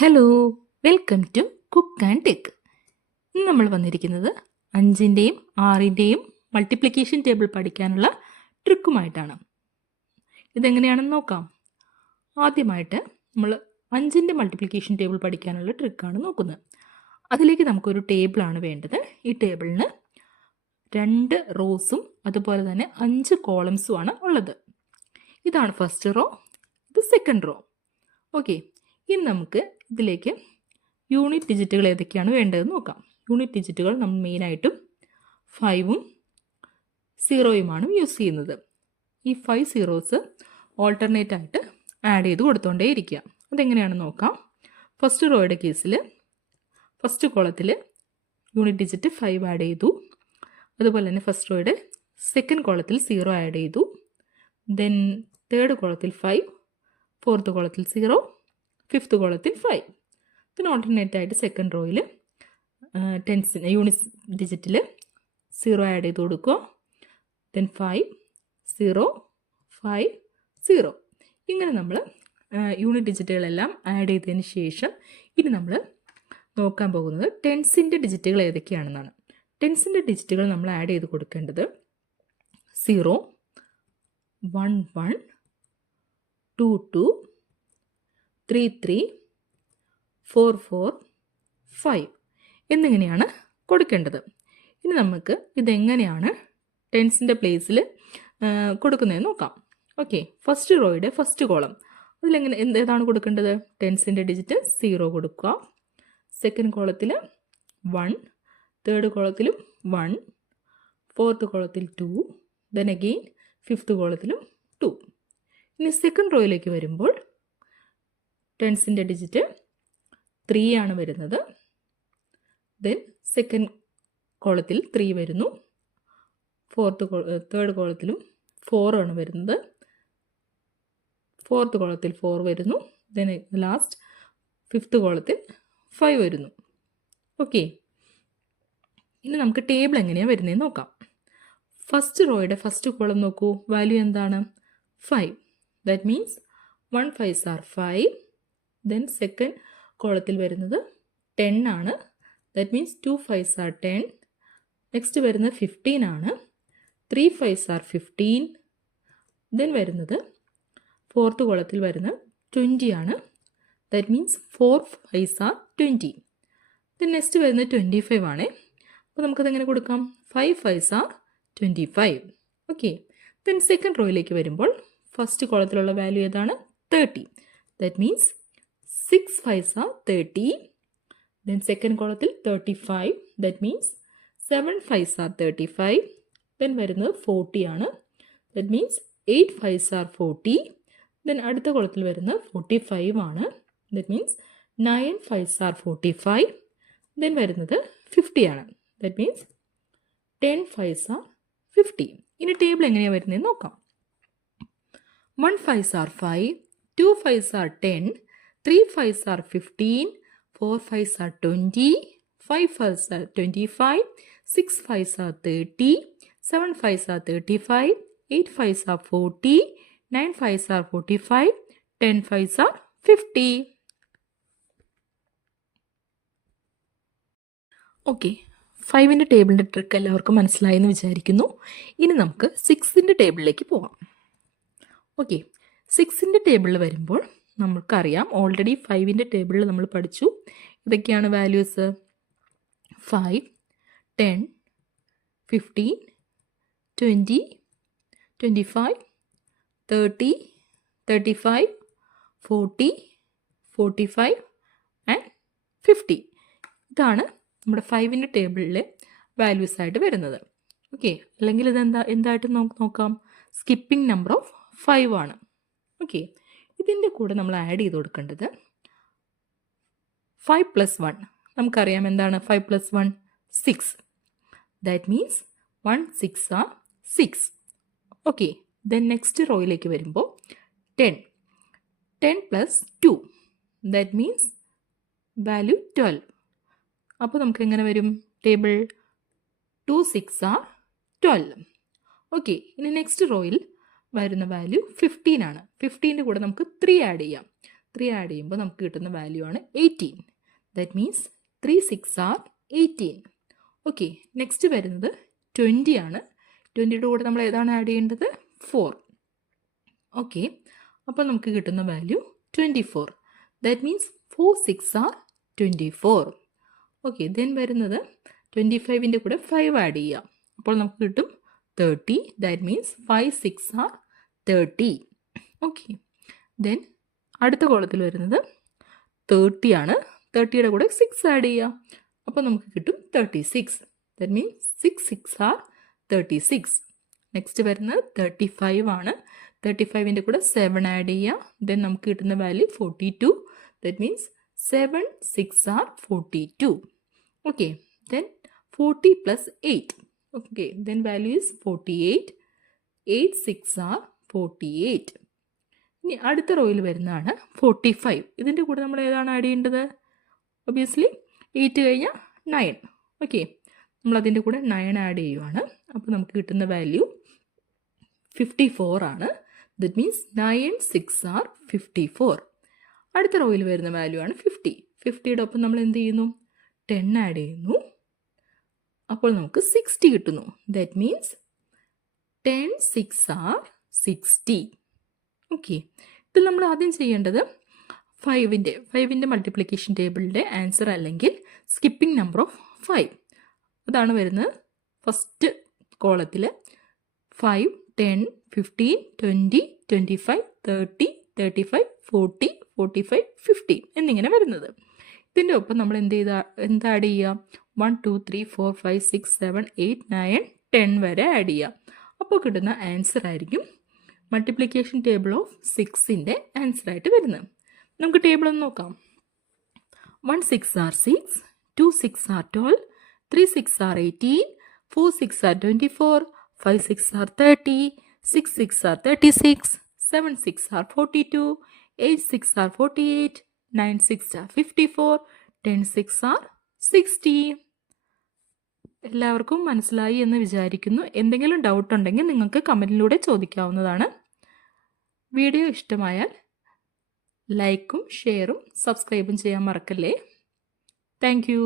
Hello, welcome to cook and tech. ഇന്ന് നമ്മൾ വന്നിരിക്കുന്നത് 5ൻ്റെയും 6ൻ്റെയും മൾട്ടിപ്ലിക്കേഷൻ ടേബിൾ പഠിക്കാനുള്ള ട്രിക്കുമായിട്ടാണ്. ഇതെങ്ങനെയാണെന്ന് നോക്കാം. ആദ്യമായിട്ട് നമ്മൾ 5ൻ്റെ മൾട്ടിപ്ലിക്കേഷൻ ടേബിൾ പഠിക്കാനുള്ള ട്രിക്കാണ് നോക്കുന്നത്. അതിലേക്ക് നമുക്കൊരു ടേബിളാണ് വേണ്ടത്. ഈ ടേബിളിന് 2 റോസും അതുപോലെ തന്നെ 5 കോളംസുമാണ് ഉള്ളത്. ഇതാണ് ഫസ്റ്റ് റോ, ഇത് സെക്കൻഡ് റോ. ഓക്കെ, ഇനി നമുക്ക് ഇതിലേക്ക് യൂണിറ്റ് ഡിജിറ്റുകൾ ഏതൊക്കെയാണ് വേണ്ടതെന്ന് നോക്കാം. യൂണിറ്റ് ഡിജിറ്റുകൾ നമ്മൾ മെയിനായിട്ടും 5ഉം 0യുമാണ് യൂസ് ചെയ്യുന്നത്. ഈ 5 സീറോസ് ഓൾട്ടർനേറ്റ് ആയിട്ട് ആഡ് ചെയ്ത് കൊടുത്തോണ്ടേ ഇരിക്കുക. അതെങ്ങനെയാണെന്ന് നോക്കാം. ഫസ്റ്റ് റോയുടെ കേസിൽ ഫസ്റ്റ് കോളത്തിൽ യൂണിറ്റ് ഡിജിറ്റ് 5 ആഡ് ചെയ്തു. അതുപോലെ തന്നെ ഫസ്റ്റ് റോയുടെ സെക്കൻഡ് കോളത്തിൽ 0 ആഡ് ചെയ്തു. ദെൻ തേർഡ് കോളത്തിൽ 5, ഫോർത്ത് കോളത്തിൽ 0, ഫിഫ്ത്ത് കോളത്തിൽ 5. പിന്നെ ഓൾട്ടർനേറ്റ് ആയിട്ട് സെക്കൻഡ് റോയിൽ ടെൻസിന് യൂണിറ്റ് ഡിജിറ്റിൽ 0 ആഡ് ചെയ്ത് കൊടുക്കുക. ദെൻ 5, 0, 5, 0. ഇങ്ങനെ നമ്മൾ യൂണിറ്റ് ഡിജിറ്റുകളെല്ലാം ആഡ് ചെയ്തതിന് ശേഷം ഇനി നമ്മൾ നോക്കാൻ പോകുന്നത് ടെൻസിൻ്റെ ഡിജിറ്റുകൾ ഏതൊക്കെയാണെന്നാണ്. ടെൻസിൻ്റെ ഡിജിറ്റുകൾ നമ്മൾ ആഡ് ചെയ്ത് കൊടുക്കേണ്ടത് 0, 1, 1, 2, 2, 3, 3, 4, 4, 5 എന്നിങ്ങനെയാണ് കൊടുക്കേണ്ടത്. ഇനി നമുക്ക് ഇതെങ്ങനെയാണ് ടെൻസിൻ്റെ പ്ലേസിൽ കൊടുക്കുന്നതെന്ന് നോക്കാം. ഓക്കെ, ഫസ്റ്റ് റോയുടെ ഫസ്റ്റ് കോളം അതിലെങ്ങനെ ഏതാണ് കൊടുക്കേണ്ടത്? ടെൻസിൻ്റെ ഡിജിറ്റ് 0 കൊടുക്കുക. സെക്കൻഡ് കോളത്തിൽ 1, തേർഡ് കോളത്തിലും 1, ഫോർത്ത് കോളത്തിൽ 2, ദെൻ അഗെയിൻ ഫിഫ്ത്ത് കോളത്തിലും 2. ഇനി സെക്കൻഡ് റോയിലേക്ക് വരുമ്പോൾ ടെൻസിൻ്റെ ഡിജിറ്റ് 3 ആണ് വരുന്നത്. ദെൻ സെക്കൻഡ് കോളത്തിൽ 3 വരുന്നു. തേർഡ് കോളത്തിലും 4 ആണ് വരുന്നത്. ഫോർത്ത് കോളത്തിൽ 4 വരുന്നു. ദെൻ ലാസ്റ്റ് ഫിഫ്ത്ത് കോളത്തിൽ 5 വരുന്നു. ഓക്കെ, ഇനി നമുക്ക് ടേബിൾ എങ്ങനെയാണ് വരുന്നതെന്ന് നോക്കാം. ഫസ്റ്റ് റോയുടെ ഫസ്റ്റ് കോളം നോക്കൂ, വാല്യൂ എന്താണ്? 5. That means 1 5s are 5. Then second കോളത്തിൽ വരുന്നത് 10 ആണ്. That means 2 5s are 10. Next വരുന്നത് 15 ആണ്. 3 5s are 15. ദെൻ വരുന്നത് ഫോർത്ത് കോളത്തിൽ വരുന്നത് 20 ആണ്. That means 4 5s are 20. Then next വരുന്നത് 25 ആണ്. അപ്പോൾ നമുക്കതെങ്ങനെ കൊടുക്കാം? 5 5s are 25. Okay, then second റോയിലേക്ക് വരുമ്പോൾ ഫസ്റ്റ് കോളത്തിലുള്ള വാല്യൂ ഏതാണ്? 30. That means 6 5s are 30. Then second കോളത്തിൽ 35. That means 7 5s are 35. Then വരുന്നത് 40 ആണ്. That means 8 5s are 40. Then അടുത്ത കോളത്തിൽ വരുന്നത് 45 ആണ്. That means 9 5s are 45. Then വരുന്നത് 50 ആണ്. That means 10 5s are 50. ഇനി ടേബിൾ എങ്ങനെയാണ് വരുന്നതെന്ന് നോക്കാം. 1 5s are 5, 2 5s are 10, 3 5s are 15, 4 5s are 20, 5 5s are 25, 6 5s are 30, 7 5s are 35, 8 5s are 40, 9 5s are 45, 10 5s are 50. Okay, 5ൻ്റെ ടേബിളിൻ്റെ trick എല്ലാവർക്കും മനസ്സിലായെന്ന് വിചാരിക്കുന്നു. ഇനി നമുക്ക് 6ൻ്റെ ടേബിളിലേക്ക് പോകാം. ഓക്കെ, 6ൻ്റെ ടേബിളിൽ വരുമ്പോൾ നമുക്കറിയാം, ഓൾറെഡി 5ൻ്റെ ടേബിളിൽ നമ്മൾ പഠിച്ചു. ഇതൊക്കെയാണ് വാല്യൂസ്: 5, 10, 15, 20, 25, 30, 35, 40, 45 ആൻഡ് 50. ഇതാണ് നമ്മുടെ 5ൻ്റെ ടേബിളിലെ വാല്യൂസ് ആയിട്ട് വരുന്നത്. ഓക്കെ, അല്ലെങ്കിൽ എന്തായിട്ട് നോക്കാം? സ്കിപ്പിംഗ് നമ്പർ ഓഫ് 5 ആണ്. ഓക്കെ, ഇതിൻ്റെ കൂടെ നമ്മൾ ആഡ് ചെയ്ത് കൊടുക്കേണ്ടത് 5 + 1. നമുക്കറിയാം എന്താണ് 5 + 1? 6. That means 1 6 are 6. Okay, then next റോയിലേക്ക് വരുമ്പോൾ 10 + 2. That means value 12. അപ്പോൾ നമുക്ക് എങ്ങനെ വരും ടേബിൾ? 2 6 are 12. ഓക്കെ, ഇനി നെക്സ്റ്റ് റോയിൽ വരുന്ന വാല്യൂ 15 ആണ്. 15ൻ്റെ കൂടെ നമുക്ക് 3 ആഡ് ചെയ്യാം. 3 ആഡ് ചെയ്യുമ്പോൾ നമുക്ക് കിട്ടുന്ന വാല്യൂ ആണ് 18. That means 3 6 are 18. Okay, next വരുന്നത് 20 ആണ്. 20യുടെ കൂടെ നമ്മൾ ഏതാണ് ആഡ് ചെയ്യേണ്ടത്? 4. ഓക്കെ, അപ്പോൾ നമുക്ക് കിട്ടുന്ന value 24. That means 4 6 are 24. Okay, then വരുന്നത് 25ൻ്റെ കൂടെ 5 ആഡ് ചെയ്യാം. അപ്പോൾ നമുക്ക് കിട്ടും 30. That means 5 6 are 30. Okay, then അടുത്ത കോളത്തിൽ വരുന്നത് 30 ആണ്. 30യുടെ കൂടെ 6 ആഡ് ചെയ്യാം. അപ്പോൾ നമുക്ക് കിട്ടും 36. That means 6 6 are 36. നെക്സ്റ്റ് വരുന്നത് 35 ആണ്. 35ൻ്റെ കൂടെ 7 ആഡ് ചെയ്യാം. ദെൻ നമുക്ക് കിട്ടുന്ന value 42. That means 7 6 are 42. Okay, then 40 plus 8. Okay, then value is 48. 8 6 are 48. ഇനി അടുത്ത റോയിൽ വരുന്നതാണ് 45. ഇതിൻ്റെ കൂടെ നമ്മൾ ഏതാണ് ആഡ് ചെയ്യേണ്ടത്? ഒബിയസ്ലി 8 കഴിഞ്ഞാൽ 9. ഓക്കെ, നമ്മളതിൻ്റെ കൂടെ 9 ആഡ് ചെയ്യുവാണ്. അപ്പോൾ നമുക്ക് കിട്ടുന്ന വാല്യൂ 54 ആണ്. That means 9 6 are 54. അടുത്ത റോയിൽ വരുന്ന വാല്യൂ ആണ് 50. 50യുടെ ഒപ്പം നമ്മൾ എന്ത് ചെയ്യുന്നു? 10 ആഡ് ചെയ്യുന്നു. അപ്പോൾ നമുക്ക് 60 കിട്ടുന്നു. That means 10 6 are 60. ഓക്കെ, ഇതിൽ നമ്മൾ ആദ്യം ചെയ്യേണ്ടത് 5ൻ്റെ മൾട്ടിപ്ലിക്കേഷൻ ടേബിളിൻ്റെ ആൻസർ അല്ലെങ്കിൽ സ്കിപ്പിംഗ് നമ്പർ ഓഫ് 5 അതാണ് വരുന്നത്. ഫസ്റ്റ് കോളത്തിൽ 5 10 15 20 25 30 35 40 45 50 എന്നിങ്ങനെ വരുന്നത്. ഇതിൻ്റെ ഒപ്പം നമ്മൾ എന്താ ആഡ് ചെയ്യുക? 1 2 3 4 5 6 7 8 9 10 വരെ ആഡ് ചെയ്യുക. അപ്പോൾ കിട്ടുന്ന ആൻസർ ആയിരിക്കും മൾട്ടിപ്ലിക്കേഷൻ ടേബിൾ ഓഫ് 6ൻ്റെ ആൻസർ ആയിട്ട് വരുന്നത്. നമുക്ക് ടേബിൾ ഒന്ന് നോക്കാം. 1 6 are 6, 2 6 are 12, 3 6 are 18, 4 6 are 24, 5 6 are 30, 6 6 are 36, 7 6 are 42, 8 6 are 48, 9 6 are 54, 10 6 are 60. എല്ലാവർക്കും മനസ്സിലായി എന്ന് വിചാരിക്കുന്നു. എന്തെങ്കിലും ഡൗട്ട് ഉണ്ടെങ്കിൽ നിങ്ങൾക്ക് കമൻറ്റിലൂടെ ചോദിക്കാവുന്നതാണ്. വീഡിയോ ഇഷ്ടമായാൽ ലൈക്കും ഷെയറും സബ്സ്ക്രൈബും ചെയ്യാൻ മറക്കല്ലേ. Thank you.